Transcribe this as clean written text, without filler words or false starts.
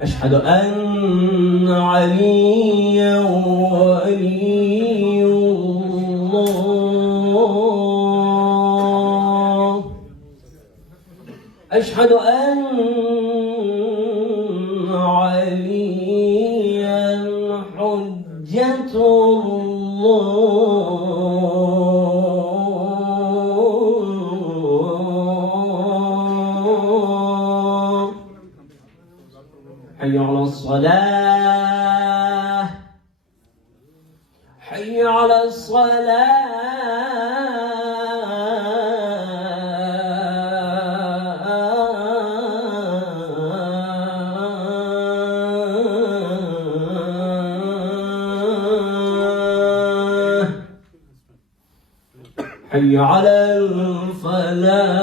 أشهد أن عليا ولي الله. أشهد أن عليا حجة الله. حي على الصلاة، حي على الصلاة. حي على الفلاح.